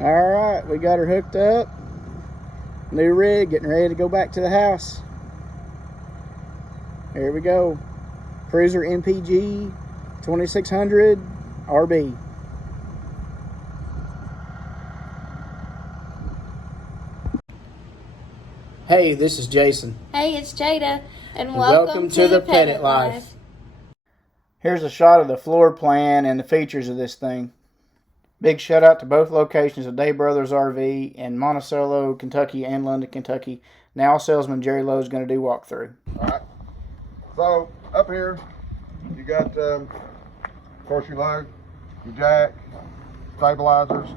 All right, we got her hooked up. New rig, getting ready to go back to the house. Here we go. Cruiser MPG 2600 RB. Hey, this is Jason. Hey, it's Jada, and welcome to the Pet It Life. Here's a shot of the floor plan and the features of this thing. Big shout out to both locations of Day Brothers RV in Monticello, Kentucky and London, Kentucky. Now salesman Jerry Lowe is going to do walkthrough. All right. So up here, you got, of course, your load, your jack, stabilizers,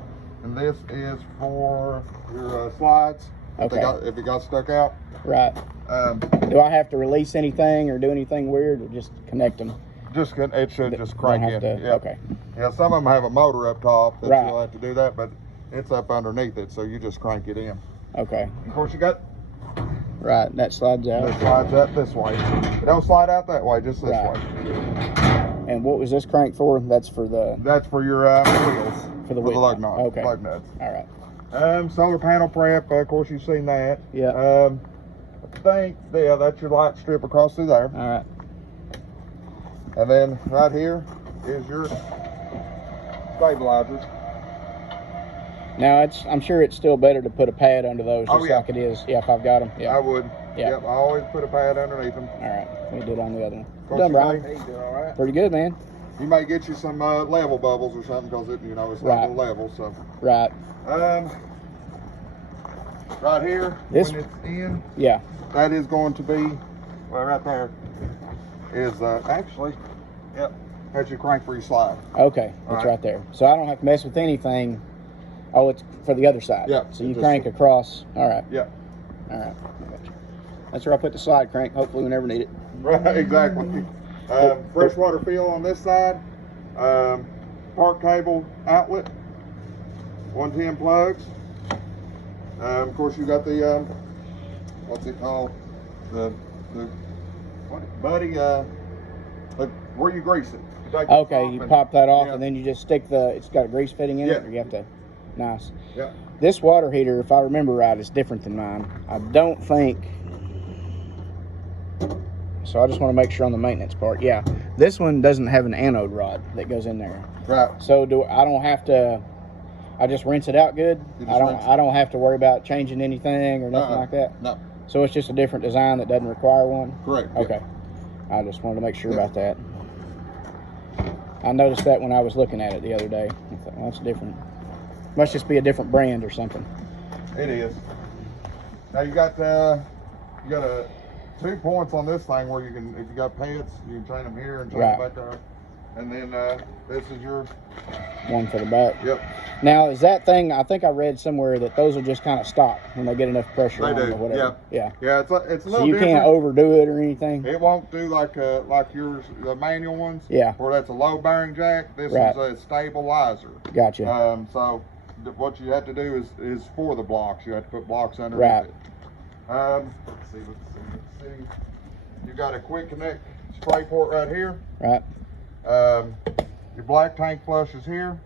and this is for your slides. Okay. If it got stuck out. Right. Do I have to release anything or do anything weird, or just connect them? It should just crank in. Yeah. Okay. Yeah, some of them have a motor up top that right. You'll have to do that, but it's up underneath it, so you just crank it in. Okay. Of course, you got. Right, that slides out. That slides out this way. It don't slide out that way, just this way. And what was this crank for? That's for the. That's for your wheels. For the lug nuts. Okay. Lug nuts. All right. Solar panel prep. Of course, you've seen that. Yeah. I think that's your light strip across through there. All right. And then right here is your stabilizers. Now I'm sure it's still better to put a pad under those, just like it is. Yeah, if I've got them. Yeah. I would. Yeah. Yep, I always put a pad underneath them. All right. We do it on the other one. Done, Brian. Hey, you doing all right? Pretty good, man. You may get you some level bubbles or something because it's not level. So. Right. Right here, when it's in. Yeah. That is going to be, well, right there is actually, yep, that's your crank for your slide. Okay, it's right there. So I don't have to mess with anything. Oh, it's for the other side. Yeah. So you crank across. All right. Yeah. All right. That's where I put the slide crank. Hopefully we never need it. Right, exactly. Freshwater fill on this side. Park cable outlet. 110 plugs. Of course, you got the what's it called? The buddy. Where you grease it. You pop that off, and then you just stick it's got a grease fitting in it, or you have to. Nice. Yeah. This water heater, if I remember right, is different than mine. I don't think. So I just want to make sure on the maintenance part. Yeah, this one doesn't have an anode rod that goes in there. Right. So I don't have to. I just rinse it out good. I don't have to worry about changing anything or nothing like that. No. So it's just a different design that doesn't require one. Correct. Okay. Yeah. I just wanted to make sure about that. I noticed that when I was looking at it the other day. I thought, well, that's different. Must just be a different brand or something. It is. Now you got 2 points on this thing where you can, if you got pads, you can chain them here and chain them back there. And then this is your one for the back. Yep. Now is that thing? I think I read somewhere that those will just kind of stop when they get enough pressure on them or whatever. Yeah. Yeah. It's a little so you different. Can't overdo it or anything. It won't do like yours, the manual ones. Yeah. Or that's a low bearing jack. This is a stabilizer. Gotcha. So what you have to do is for the blocks. You have to put blocks underneath it. Let's see. You got a quick connect spray port right here. Right. Your black tank flush is here,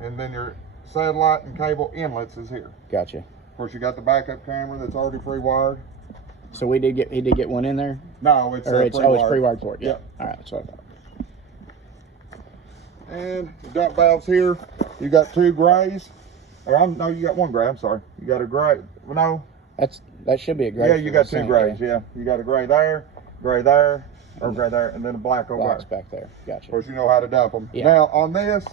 and then your satellite and cable inlets is here. Gotcha. Of course, you got the backup camera that's already pre-wired. So he did get one in there. No, it's pre-wired. It's pre-wired port. Yeah. All right, that's what I thought. And the dump valves here. You got 2 grays. No, you got 1 gray. I'm sorry. You got a gray. Well, no. That should be a gray. Yeah, you got 2 grays. Yeah, you got a gray there, or gray there, and then a black over Black's there. back there. Gotcha. Of course, you know how to dump them. Yeah. Now on this,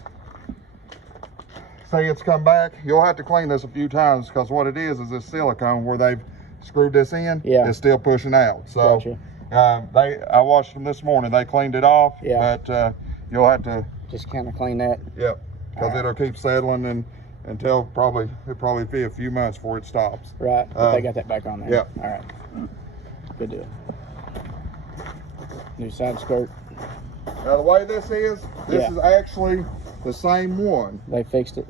say it's come back, you'll have to clean this a few times because what it is this silicone where they've screwed this in. Yeah. It's still pushing out. So gotcha. I watched them this morning. They cleaned it off. Yeah. But you'll have to just kind of clean that. Yep. Because it'll keep settling and until it'll probably be a few months before it stops. Right. But they got that back on there. Yeah. All right. Good deal. New side skirt. Now the way this is actually the same one. They fixed it.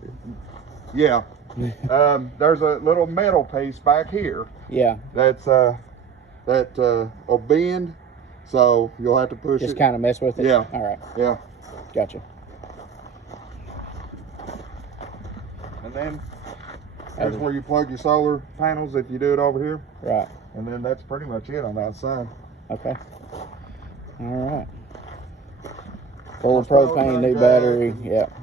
Yeah. There's a little metal piece back here. Yeah. That's will bend, so you'll have to push Just it. kind of mess with it. Yeah. All right. Yeah. Gotcha. And then that's where you plug your solar panels if you do it over here. Right. And then that's pretty much it on the outside. Okay. All right. Full of propane, new battery. Yep.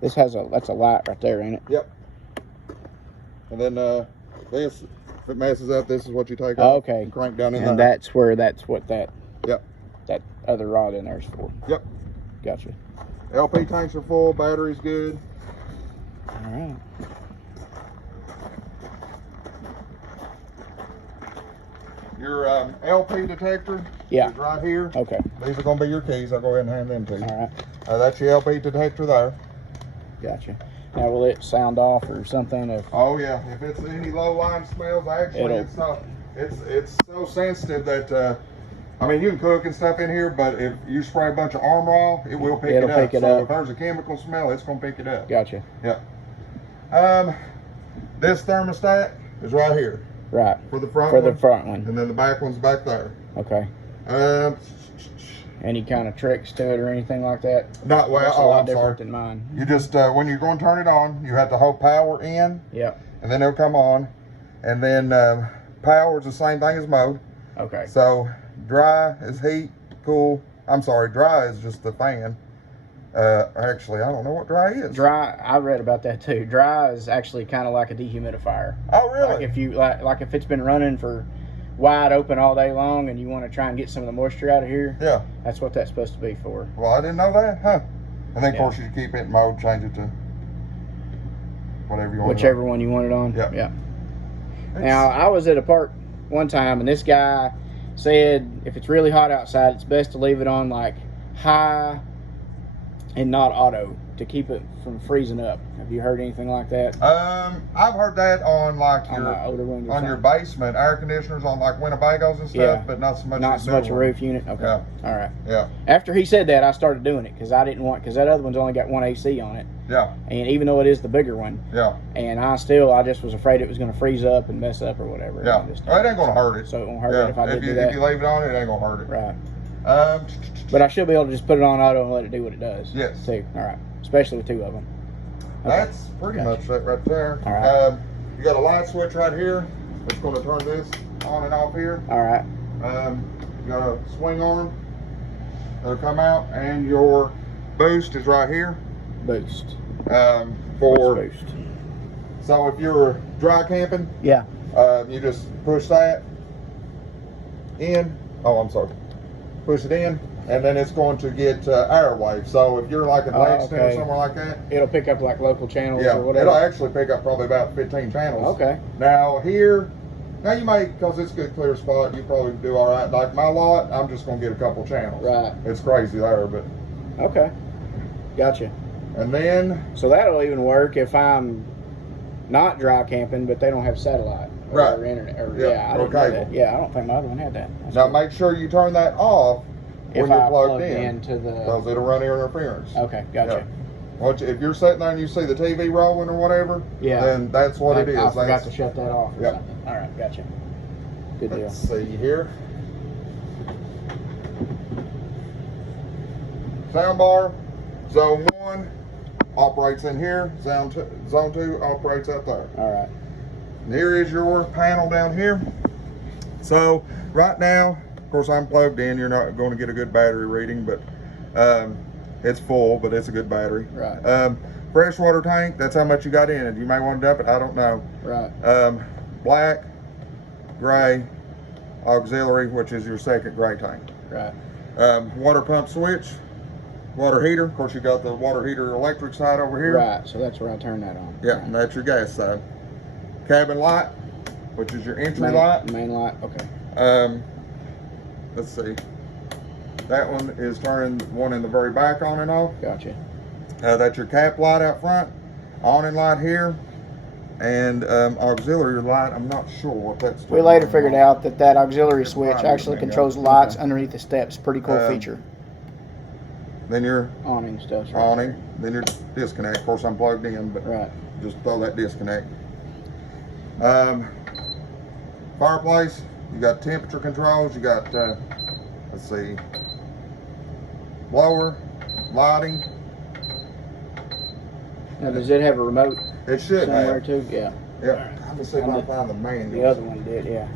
This has that's a light right there, ain't it? Yep. And then this, if it messes up, this is what you take Oh, off okay. and crank down in there. And that's what that. Yep. That other rod in there is for. Yep. Gotcha. LP tanks are full. Battery's good. All right. Your LP detector Yeah. is right here. Okay. These are going to be your keys. I'll go ahead and hand them to you. All right. That's your LP detector there. Gotcha. Now will it sound off or something? Oh yeah. If it's any low line smells, actually it's so sensitive that I mean you can cook and stuff in here, but if you spray a bunch of Armor All, it will pick it up. Pick it so up. if there's a chemical smell, it's going to pick it up. Gotcha. Yeah. This thermostat is right here. Right. For the front For one. the front one. And then the back one's back there. Okay. Any kind of tricks to it or anything like that? Not well. That's a Oh, lot I'm different sorry. than mine. You just when you're going to turn it on, you have to hold power in. Yep. And then it'll come on. And then power is the same thing as mode. Okay. So dry is heat, cool. I'm sorry, dry is just the fan. Actually, I don't know what dry is. Dry, I read about that too. Dry is actually kind of like a dehumidifier. Oh, really? Like if you like if it's been running for wide open all day long and you want to try and get some of the moisture out of here. Yeah. That's what that's supposed to be for. Well, I didn't know that, huh? And then, of Yeah. course, you keep it in mode, change it to whatever you want. Whichever one you want it on. Yeah. Yeah. Now, I was at a park one time and this guy said if it's really hot outside, it's best to leave it on like high and not auto to keep it from freezing up. Have you heard anything like that? I've heard that on like On the older ones or on your something? basement air conditioners on like Winnebagos and stuff, Yeah. but not so much. Not the so newer much a one. roof unit? Okay. Yeah. All right. Yeah. After he said that, I started doing it because I didn't want, because that other one's only got one AC on it. Yeah. And even though it is the bigger one, Yeah. and I just was afraid it was going to freeze up and mess up or whatever. Yeah. And I just- Well, it ain't gonna hurt it. So it won't hurt Yeah. it if I did you, do that. If you leave it on, it ain't gonna hurt it. Right. Um, But I should be able to just put it on auto and let it do what it does. Yes. Too. All right. Especially with two of them. Okay. That's pretty Gotcha. much that right there. All right. You got a light switch right here. It's going to turn this on and off here. All right. You got a swing arm that'll come out, and your boost is right here. Boost. For Boost. so if you're dry camping, Yeah. you just push that in. Oh, I'm sorry. Push it in, and then it's going to get airwave. So if you're like at Langston or somewhere like that, It'll pick up like local channels yeah, or whatever. it'll actually pick up probably about 15 channels. Okay. Now here, now you may, because it's a good clear spot, you probably do all right. Like my lot, I'm just going to get a couple channels. Right. It's crazy there, but. Okay. Gotcha. And then. So that'll even work if I'm not dry camping, but they don't have satellite. Right. Or internet. Or, Yeah, I or didn't know cable. that. Yeah, I don't think my other one had that. That's Now cool. make sure you turn that off when If you're I plugged plug in. into the. Because it'll run interference. Okay, gotcha. If you're sitting there and you see the TV rolling or whatever, Yeah. then that's what it is. I forgot That's, to shut that off or Yep. something. All right, gotcha. Good deal. let's see here. Soundbar, zone 1 operates in here. Zone 2 operates out there. All right. And here is your panel down here. So right now, of course, I'm plugged in. You're not going to get a good battery reading, but it's full, but it's a good battery. Right. Freshwater tank, that's how much you got in it. You may want to dump it, I don't know. Right. Black, gray, auxiliary, which is your second gray tank. Right. Water pump switch, water heater. Of course, you got the water heater electric side over here. Right. So that's where I turn that on. Yeah, and that's your gas side. Cabin light, which is your entry Main, light. Main light. Okay. Let's see. That one is turning one in the very back on and off. Gotcha. That's your cap light out front, awning light here, and auxiliary light. I'm not sure what that's. We later figured out that auxiliary switch Probably actually been controls got- lights okay. underneath the steps. Pretty cool feature. Then your Awning stuff. Right. awning, then your disconnect. Of course, I'm plugged in, but Right. just throw that disconnect. Fireplace. You got temperature controls. You got let's see, blower, lighting. Now, does it have a remote? It should somewhere have. too. Yeah. Yeah. Let me see if I can find the manual. The other one did. Yeah.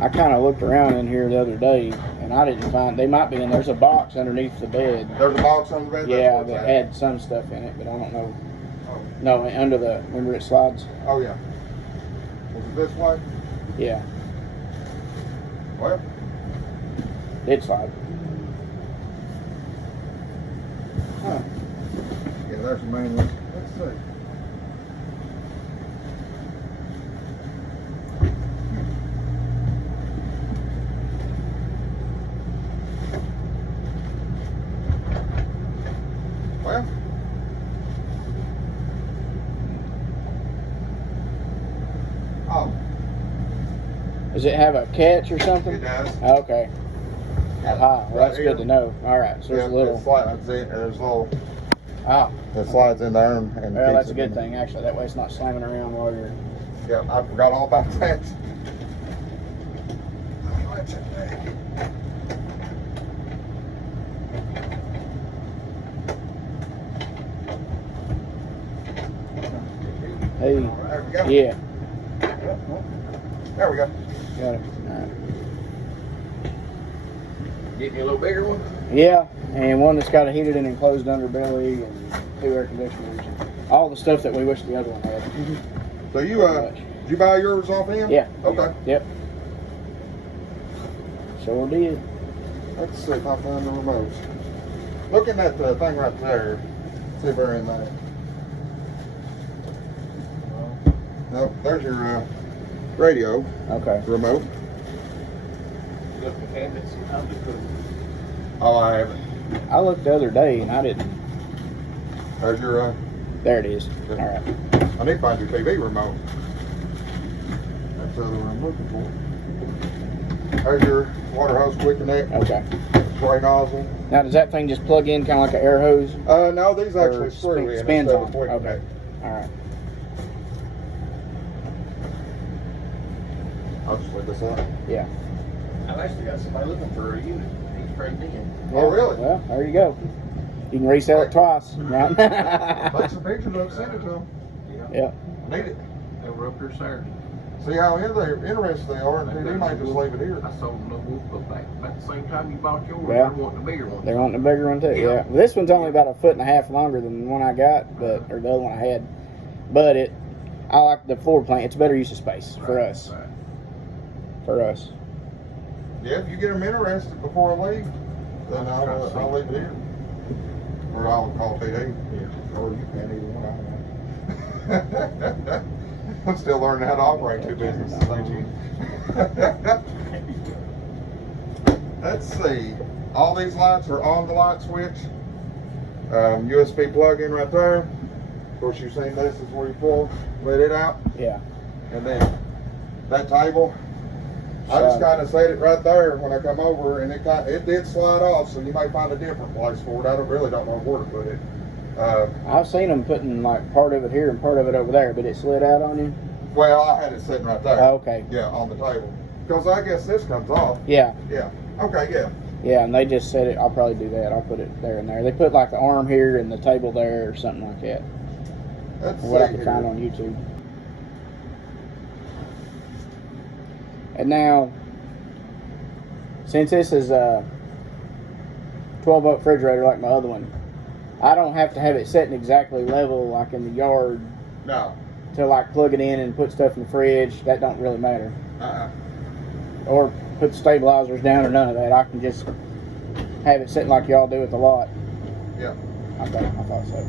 I kind of looked around in here the other day, and I didn't find. They might be in. There's a box underneath the bed. There's a box on the bed. Yeah, that had some stuff in it, but I don't know. Oh. No, under the. Remember it slides. Oh yeah. Was it this way? Yeah. Well. Did slide. Huh. Yeah, there's the main one. Let's see. Well. Oh. Does it have a catch or something? It does. Okay. Well, that's here. Good to know. All right, so there's a little. It slides in. There's a little. Ah. It slides in there and Well, keeps that's a it good in. thing, actually. That way it's not slamming around while you're. Yeah, I forgot all about that. Hey. There we go. Yeah. There we go. Got it. All right. Get me a little bigger one? Yeah, and one that's got a heated and enclosed underbelly and 2 air conditioners. And all the stuff that we wish the other one had. So you did you buy yours off him? Yeah. Okay. Yep. Sure did. Let's see if I find the remote. Looking at the thing right there. See if they're in there. Nope, there's your radio Okay. remote. You look at cabinets sometimes you couldn't. Oh, I haven't. I looked the other day and I didn't. There's your There it is. All right. I need to find your TV remote. That's the other one I'm looking for. There's your water hose quick connect. Okay. Spray nozzle. Now, does that thing just plug in kind of like an air hose? No, these actually Or screw in spins instead of on. quick Okay. connect. All right. I'll just leave this out. Yeah. I've actually got somebody looking for a unit. He's trading in. Oh, really? Well, there you go. You can resell it twice. Right? Take some pictures of it, send it to them. Yeah. I need it. They were up here Saturday. See how interested they are, and they might just leave it here. I sold them the wolf, but back about the same time you bought yours, Yeah. they're wanting a bigger one. They're wanting a bigger one too. Yeah. Well, this one's only about 1.5 foot longer than the one I got, but or the other one I had. But I like the floor plan. It's a better use of space for us. Right. For us. Yeah, if you get them interested before I leave, then I'll leave it here. Or I'll call PD. Yeah. Or you can either one. I don't know. I'm still learning how to operate 2 businesses, ain't you? Let's see. All these lights are on the light switch. USB plug-in right there. Of course, you've seen this is where you let it out. Yeah. And then that table, I just kind of set it right there when I come over, and it did slide off, so you may find a different place for it. I really don't know where to put it. I've seen them putting like part of it here and part of it over there, but it slid out on you. Well, I had it sitting right there. Oh, okay. Yeah, on the table. Because I guess this comes off. Yeah. Yeah. Okay, yeah. Yeah, and they just said it. I'll probably do that. I'll put it there and there. They put like the arm here and the table there or something like that. Let's What I see could here. find on YouTube. And now, since this is a 12-volt refrigerator like my other one, I don't have to have it set exactly level like in the yard No. to like plug it in and put stuff in the fridge. That don't really matter. Or put the stabilizers down or none of that. I can just have it sitting like y'all do with the lot. Yeah. I thought so.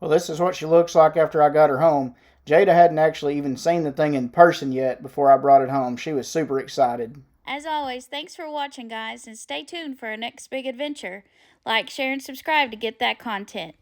Well, this is what she looks like after I got her home. Jada hadn't actually even seen the thing in person yet before I brought it home. She was super excited. As always, thanks for watching, guys, and stay tuned for our next big adventure. Like, share, and subscribe to get that content.